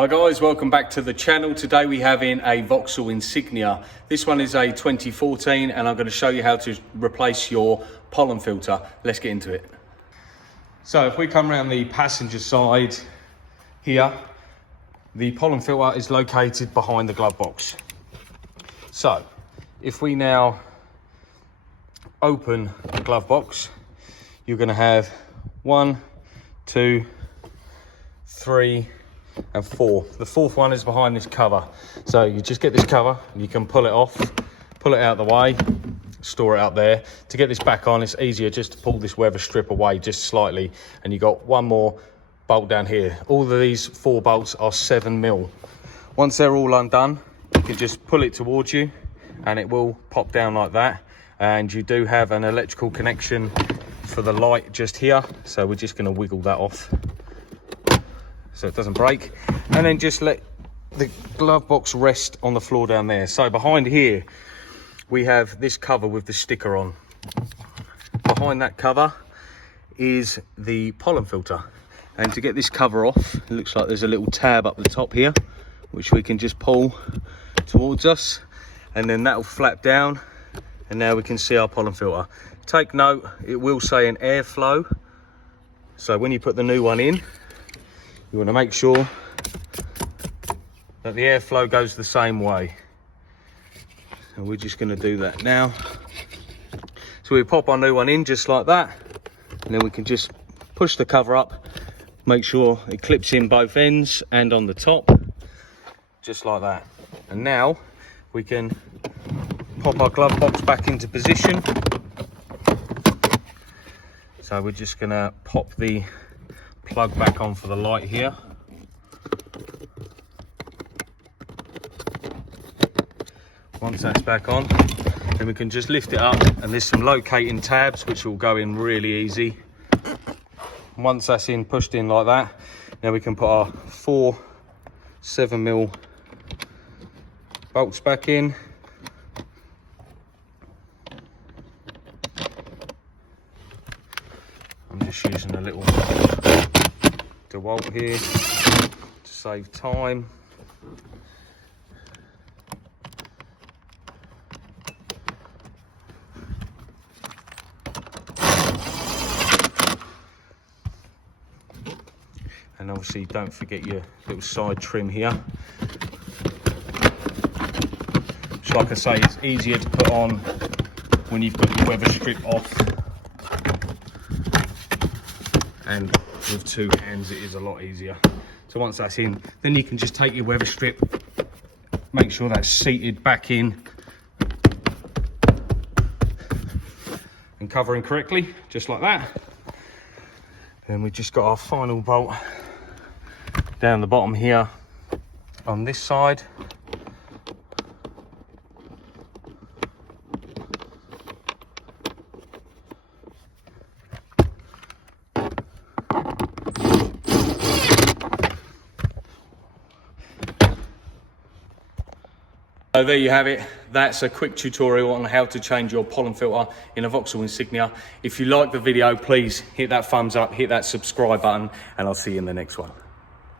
Hi guys, welcome back to the channel. Today we have in a Vauxhall Insignia. This one is a 2014 and I'm going to show you how to replace your pollen filter. Let's get into it. So if we come around the passenger side here, the pollen filter is located behind the glove box. So if we now open the glove box, you're going to have 1, 2, 3 and 4. The fourth one is behind this cover. So you just get this cover, you can pull it off, pull it out of the way, store it out there. To get this back on, it's easier just to pull this weather strip away just slightly, and you got one more bolt down here. All of these 4 bolts are 7mm. Once they're all undone, you can just pull it towards you and it will pop down like that. And you do have an electrical connection for the light just here, so we're just going to wiggle that off so it doesn't break, and then just let the glove box rest on the floor down there. So behind here we have this cover with the sticker on. Behind that cover is the pollen filter, and to get this cover off, it looks like there's a little tab up the top here which we can just pull towards us, and then that will flap down, and now we can see our pollen filter. Take note, it will say an airflow, so when you put the new one in, you want to make sure that the airflow goes the same way. And we're just going to do that now. So we pop our new one in just like that, and then we can just push the cover up, make sure it clips in both ends and on the top, just like that. And now we can pop our glove box back into position. So we're just going to pop the plug back on for the light here. Once that's back on, then we can just lift it up, and there's some locating tabs which will go in really easy. Once that's in, pushed in like that, now we can put our 4 7mm bolts back in. I'm just using a little DeWalt here to save time. And obviously don't forget your little side trim here, which, like I say, it's easier to put on when you've got your weather strip off, and with 2 hands it is a lot easier. So once that's in, then you can just take your weather strip, make sure that's seated back in and covering correctly, just like that. Then we just got our final bolt down the bottom here on this side. So there you have it. That's a quick tutorial on how to change your pollen filter in a Vauxhall Insignia. If you like the video, please hit that thumbs up, hit that subscribe button, and I'll see you in the next one.